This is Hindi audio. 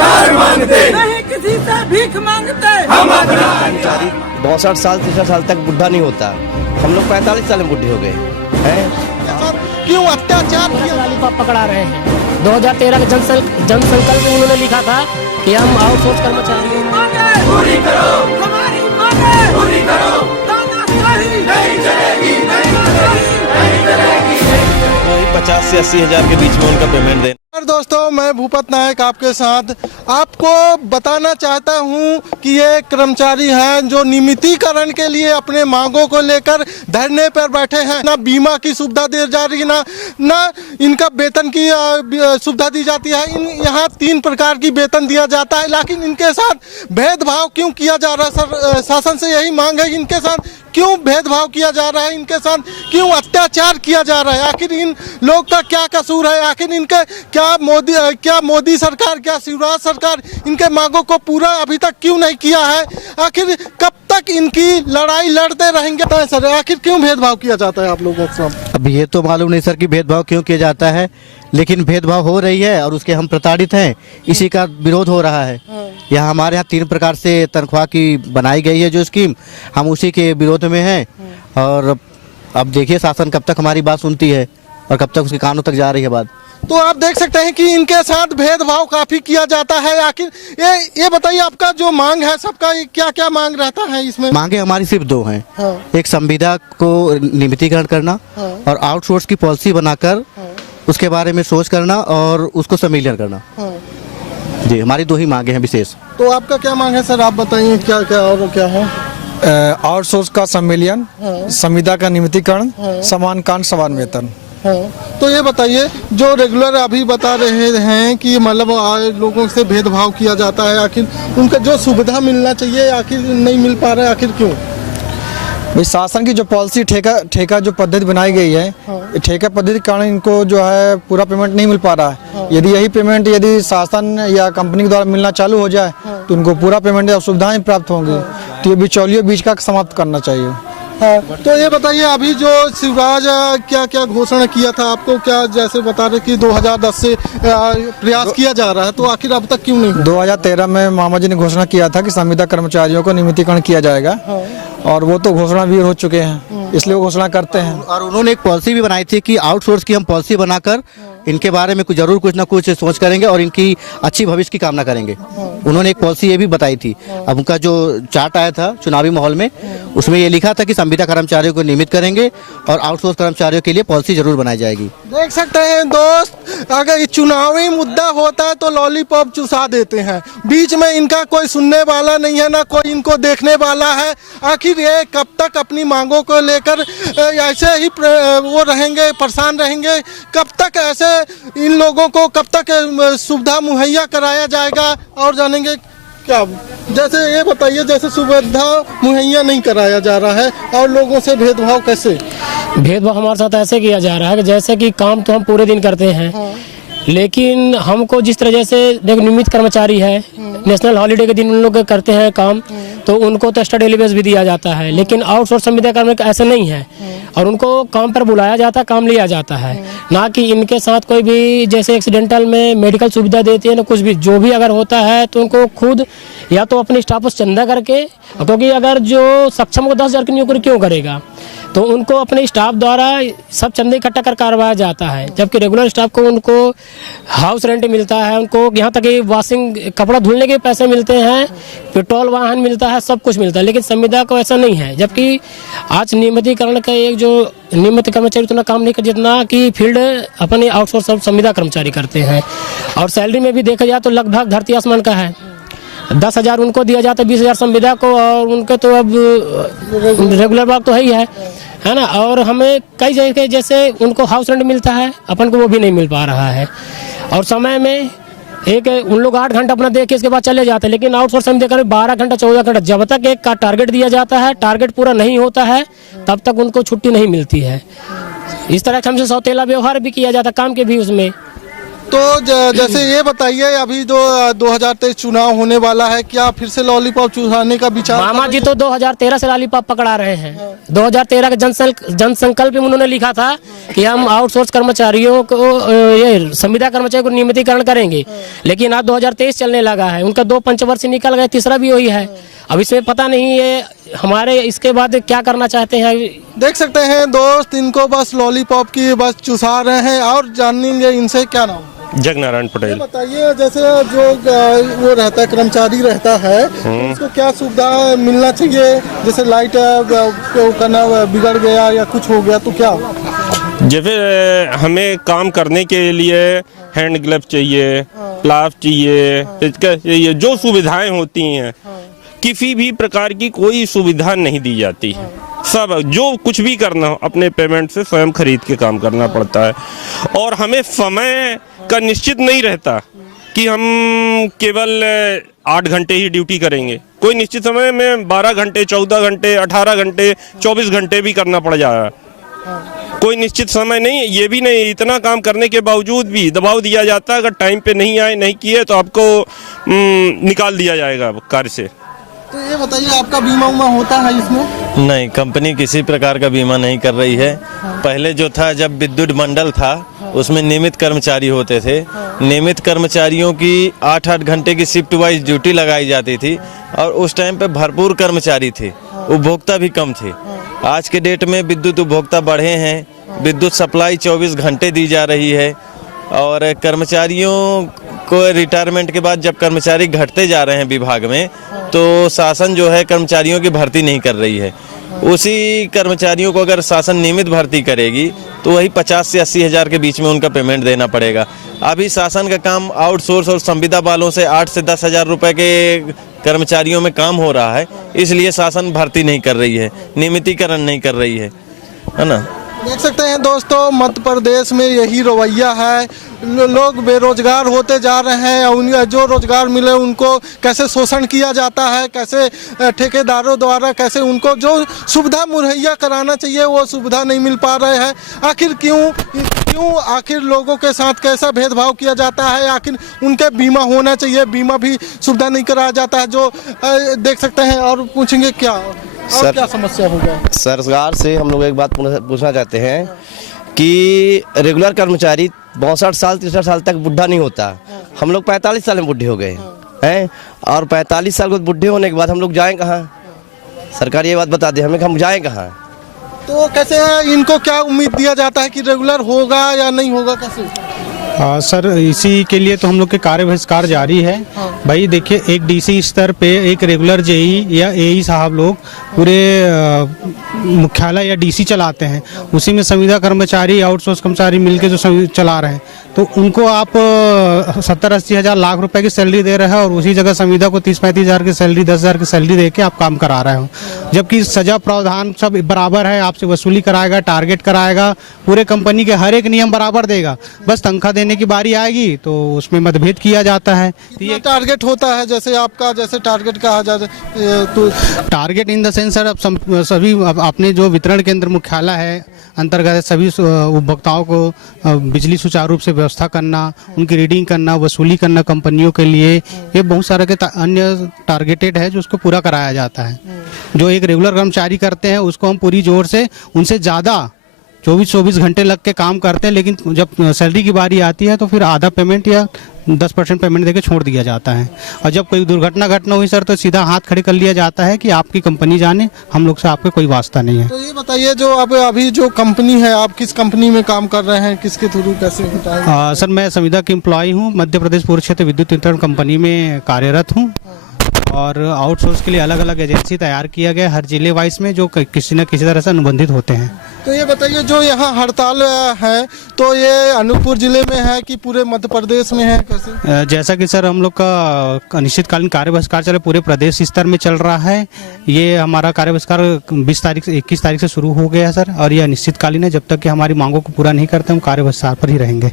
अधिकार मांगते, नहीं किसी से भीख मांगते। हम अपना 62 साल 63 साल तक बुढ़ा नहीं होता, हम लोग 45 साल में बुढ़े हो गए हैं। क्यों अत्याचार किया? लॉलीपॉप पकड़ा रहे हैं। 2013 के जनसंकल्प में उन्होंने लिखा था कि हम आउटसोर्स कर्मचारी मांगे पूरी करो, हमारी मांगे पूरी करो, तानाशाही नहीं चलेगी, नहीं चलेगी, नहीं चलेगी। 50 से 80 हजार के बीच में उनका पेमेंट दें। दोस्तों, मैं भूपत नायक आपके साथ आपको बताना चाहता हूं कि ये कर्मचारी हैं जो नियमितीकरण के लिए अपने मांगों को लेकर धरने पर बैठे हैं। ना बीमा की सुविधा दी जा रही, ना इनका वेतन की सुविधा दी जाती है। यहाँ 3 प्रकार की वेतन दिया जाता है, लेकिन इनके साथ भेदभाव क्यों किया जा रहा है? शासन से यही मांग है, इनके साथ क्यों भेदभाव किया जा रहा है, इनके साथ क्यों अत्याचार किया जा रहा है? आखिर इन लोग का क्या कसूर है? आखिर इनके क्या मोदी सरकार, क्या शिवराज सरकार इनके मांगों को पूरा अभी तक क्यों नहीं किया है? आखिर कब तक इनकी लड़ाई लड़ते रहेंगे? सर, आखिर क्यों भेदभाव किया जाता है आप लोगों के साथ? अब ये तो मालूम नहीं सर कि भेदभाव क्यों किया जाता है, लेकिन भेदभाव हो रही है और उसके हम प्रताड़ित हैं। इसी का विरोध हो रहा है। यहाँ हमारे यहाँ 3 प्रकार से तनख्वाह की बनाई गई है जो स्कीम, हम उसी के विरोध में हैं। और अब देखिए शासन कब तक हमारी बात सुनती है और कब तक उसके कानों तक जा रही है बात। तो आप देख सकते हैं कि इनके साथ भेदभाव काफी किया जाता है। आखिर ये बताइए, आपका जो मांग है, सबका क्या क्या मांग रहता है इसमें? मांगे हमारी सिर्फ 2 हैं। एक संविदा को नियमितीकरण करना और आउटसोर्स की पॉलिसी बनाकर उसके बारे में सोच करना और उसको सम्मिलन करना। जी, हमारी 2 ही मांगे हैं विशेष। तो आपका क्या मांग है सर? आप बताइए क्या क्या और क्या है? आउटसोर्स का सम्मेलन, संविदा का नियमितीकरण, समान काम समान वेतन। तो ये बताइए, जो रेगुलर अभी बता रहे हैं कि मतलब लोगों से भेदभाव किया जाता है, आखिर उनका जो सुविधा मिलना चाहिए आखिर नहीं मिल पा रहा है, आखिर क्यों? भाई, शासन की जो पॉलिसी ठेका जो पद्धति बनाई गई है, ठेका पद्धति के कारण इनको जो है पूरा पेमेंट नहीं मिल पा रहा है। यदि यही पेमेंट यदि शासन या कंपनी के द्वारा मिलना चालू हो जाए तो उनको पूरा पेमेंट या सुविधाएं प्राप्त होंगी। तो ये बिचौलियों बीच का समाप्त करना चाहिए। तो ये बताइए, अभी जो शिवराज क्या क्या घोषणा किया था, आपको क्या जैसे बता रहे कि 2010 से प्रयास किया जा रहा है, तो आखिर अब तक क्यों नहीं? 2013 में मामा जी ने घोषणा किया था कि संविदा कर्मचारियों को नियमितीकरण किया जाएगा। और वो तो घोषणा वीर हो चुके हैं, इसलिए वो घोषणा करते हैं। और उन्होंने एक पॉलिसी भी बनाई थी कि आउटसोर्स की हम पॉलिसी बनाकर इनके बारे में कुछ ना कुछ सोच करेंगे और इनकी अच्छी भविष्य की कामना करेंगे। उन्होंने एक पॉलिसी ये भी बताई थी। अब उनका जो चार्ट आया था चुनावी माहौल में, उसमें ये लिखा था कि संविदा कर्मचारियों को नियमित करेंगे और आउटसोर्स कर्मचारियों के लिए पॉलिसी जरूर बनाई जाएगी। देख सकते हैं दोस्त, अगर चुनावी मुद्दा होता है तो लॉलीपॉप चुसा देते हैं। बीच में इनका कोई सुनने वाला नहीं है, ना कोई इनको देखने वाला है। आखिर ये कब तक अपनी मांगों को लेकर ऐसे ही वो रहेंगे, परेशान रहेंगे? कब तक ऐसे इन लोगों को कब तक सुविधा मुहैया कराया जाएगा? और जानेंगे क्या, जैसे ये बताइए, जैसे सुविधा मुहैया नहीं कराया जा रहा है और लोगों से भेदभाव कैसे? भेदभाव हमारे साथ ऐसे किया जा रहा है कि जैसे कि काम तो हम पूरे दिन करते हैं, लेकिन हमको जिस तरह जैसे देखो नियमित कर्मचारी है, नेशनल हॉलीडे के दिन उन लोग करते हैं काम, तो उनको तो एक्स्ट्रा डेली बेस भी दिया जाता है। लेकिन आउटसोर्स संविदा कर्मचारी ऐसा नहीं है और उनको काम पर बुलाया जाता है, काम लिया जाता है। ना कि इनके साथ कोई भी जैसे एक्सीडेंटल में मेडिकल सुविधा देती है ना कुछ भी, जो भी अगर होता है तो उनको खुद या तो अपने स्टाफ को चंदा करके, क्योंकि अगर जो सक्षम को 10,000 की नौकरी क्यों करेगा, तो उनको अपने स्टाफ द्वारा सब चंदे इकट्ठा कर करवाया जाता है। जबकि रेगुलर स्टाफ को उनको हाउस रेंट मिलता है, उनको यहाँ तक कि वॉशिंग कपड़ा धुलने के पैसे मिलते हैं, पेट्रोल वाहन मिलता है, सब कुछ मिलता है। लेकिन संविदा को ऐसा नहीं है। जबकि आज नियमितीकरण का एक जो नियमित कर्मचारी उतना काम नहीं कर जितना कि फील्ड अपने आउटसोर्स संविदा कर्मचारी करते हैं। और सैलरी में भी देखा जाए तो लगभग धरती आसमान का है। 10,000 उनको दिया जाता है, 20,000 संविदा को, और उनके तो अब रेगुलर बात तो है ना। और हमें कई जगह जैसे उनको हाउस रेंट मिलता है, अपन को वो भी नहीं मिल पा रहा है। और समय में एक उन लोग 8 घंटा अपना देख के इसके बाद चले जाते हैं, लेकिन आउटसोर्स हम देखकर 12 घंटा 14 घंटा, जब तक एक का टारगेट दिया जाता है, टारगेट पूरा नहीं होता है, तब तक उनको छुट्टी नहीं मिलती है। इस तरह हमसे सौतेला व्यवहार भी किया जाता है काम के भी उसमें। तो जैसे ये बताइए, अभी जो 2023 चुनाव होने वाला है, क्या फिर से लॉलीपॉप चुराने का विचार? मामा जी तो 2013 से लॉलीपॉप पकड़ा रहे हैं। 2013 के जनसंकल्प में उन्होंने लिखा था कि हम आउटसोर्स कर्मचारियों को, ये संविदा कर्मचारियों को नियमितीकरण करेंगे, लेकिन आज 2023 चलने लगा है, उनका 2 पंचवर्षीय निकल गए, तीसरा भी वही है। अब इसमें पता नहीं ये हमारे इसके बाद क्या करना चाहते हैं। देख सकते हैं दोस्त, इनको बस लॉलीपॉप की बस चुसा रहे हैं। और जानेंगे इनसे, क्या नाम? जगनारायण पटेल। बताइए, जैसे जो वो रहता है, कर्मचारी रहता है, तो उसको क्या सुविधा मिलना चाहिए? जैसे लाइट करना बिगड़ गया या कुछ हो गया तो क्या? जैसे हमें काम करने के लिए हैंड ग्लव चाहिए, प्लाफ चाहिए, इसका ये जो सुविधाएं होती हैं, किसी भी प्रकार की कोई सुविधा नहीं दी जाती है। सब जो कुछ भी करना हो अपने पेमेंट से स्वयं खरीद के काम करना पड़ता है। और हमें समय का निश्चित नहीं रहता कि हम केवल 8 घंटे ही ड्यूटी करेंगे। कोई निश्चित समय में 12 घंटे, 14 घंटे, 18 घंटे, 24 घंटे भी करना पड़ जा रहा है। कोई निश्चित समय नहीं, ये भी नहीं, इतना काम करने के बावजूद भी दबाव दिया जाता है, अगर टाइम पे नहीं आए, नहीं किए तो आपको निकाल दिया जाएगा कार्य से। तो ये बताइए, आपका बीमा उमा होता है इसमें? नहीं, कंपनी किसी प्रकार का बीमा नहीं कर रही है। पहले जो था, जब विद्युत मंडल था, उसमें नियमित कर्मचारी होते थे। नियमित कर्मचारियों की 8-8 घंटे की शिफ्ट वाइज ड्यूटी लगाई जाती थी और उस टाइम पे भरपूर कर्मचारी थे, उपभोक्ता भी कम थे। आज के डेट में विद्युत उपभोक्ता बढ़े हैं, विद्युत सप्लाई 24 घंटे दी जा रही है और कर्मचारियों को रिटायरमेंट के बाद जब कर्मचारी घटते जा रहे हैं विभाग में, तो शासन जो है कर्मचारियों की भर्ती नहीं कर रही है। उसी कर्मचारियों को अगर शासन नियमित भर्ती करेगी तो वही 50 से 80 हज़ार के बीच में उनका पेमेंट देना पड़ेगा। अभी शासन का काम आउटसोर्स और संविदा वालों से 8 से 10 हज़ार रुपये के कर्मचारियों में काम हो रहा है, इसलिए शासन भर्ती नहीं कर रही है, नियमितीकरण नहीं कर रही है ना। देख सकते हैं दोस्तों, मध्य प्रदेश में यही रवैया है। लोग बेरोजगार होते जा रहे हैं, उन्हें जो रोजगार मिले उनको कैसे शोषण किया जाता है, कैसे ठेकेदारों द्वारा कैसे उनको जो सुविधा मुहैया कराना चाहिए वो सुविधा नहीं मिल पा रहे हैं। आखिर क्यों आखिर लोगों के साथ कैसा भेदभाव किया जाता है? आखिर उनके बीमा होना चाहिए, बीमा भी सुविधा नहीं कराया जाता है, जो देख सकते हैं। और पूछेंगे क्या और क्या समस्या होगा? सरकार से हम लोग एक बात पूछना चाहते हैं कि रेगुलर कर्मचारी 62 साल 63 साल तक बुढ़ा नहीं होता। हम लोग 45 साल में बुढ़े हो गए हैं, और 45 साल को बुढ़े होने के बाद हम लोग जाएं कहाँ? सरकार ये बात बता दे हमें कि हम जाएं कहाँ? तो कैसे इनको क्या उम्मीद दिया जाता है कि रेगुलर होगा या नहीं होगा, कैसे? सर, इसी के लिए तो हम लोग के कार्य बहिष्कार जारी है। भाई देखिए, एक डीसी स्तर पे एक रेगुलर जेई या एई साहब लोग पूरे मुख्यालय या डीसी चलाते हैं, उसी में संविदा कर्मचारी, आउटसोर्स कर्मचारी मिलके जो चला रहे हैं, तो उनको आप 70-80 हज़ार लाख रुपए की सैलरी दे रहे हैं और उसी जगह संविदा को 30-35 हज़ार की सैलरी, 10 हज़ार की सैलरी दे के आप काम करा रहे हो। जबकि सजा प्रावधान सब बराबर है, आपसे वसूली कराएगा, टारगेट कराएगा, पूरे कंपनी के हर एक नियम बराबर देगा। बस तनख्वाह देने की बारी आएगी तो उसमें मतभेद किया जाता है। ये टारगेट होता है, जैसे आपका जैसे टारगेट कहा जाता है, तो target in the sense sir, अब सभी अपने जो वितरण केंद्र मुख्यालय है अंतर्गत सभी उपभोक्ताओं को बिजली सुचारू रूप से व्यवस्था करना, उनकी रीडिंग करना, वसूली करना कंपनियों के लिए, ये बहुत सारे के अन्य टारगेटेड है जो उसको पूरा कराया जाता है। जो एक रेगुलर कर्मचारी करते हैं उसको हम पूरी जोर से उनसे ज़्यादा 24-24 घंटे लग के काम करते हैं, लेकिन जब सैलरी की बारी आती है तो फिर आधा पेमेंट या 10% पेमेंट देके छोड़ दिया जाता है। और जब कोई दुर्घटना हुई सर, तो सीधा हाथ खड़े कर लिया जाता है कि आपकी कंपनी जाने, हम लोग से आपका कोई वास्ता नहीं है। तो ये बताइए, जो अब अभी जो कंपनी है, आप किस कंपनी में काम कर रहे हैं, किसके थ्रू, कैसे बताएं? सर, मैं संविदा के एम्प्लॉय हूँ, मध्य प्रदेश पूर्व क्षेत्र विद्युत वितरण कंपनी में कार्यरत हूँ और आउटसोर्स के लिए अलग अलग एजेंसी तैयार किया गया हर जिले वाइज में, जो किसी न किसी तरह से अनुबंधित होते हैं। तो ये बताइए, जो यहाँ हड़ताल है तो ये अनूपपुर जिले में है कि पूरे मध्य प्रदेश में है, कैसे? जैसा कि सर हम लोग का अनिश्चितकालीन कार्य बहिष्कार चले पूरे प्रदेश स्तर में चल रहा है। ये हमारा कार्य बहिष्कार 20 तारीख से 21 तारीख से शुरू हो गया है सर, और ये अनिश्चितकालीन है। जब तक कि हमारी मांगों को पूरा नहीं करते हम कार्य बहिष्कार पर ही रहेंगे।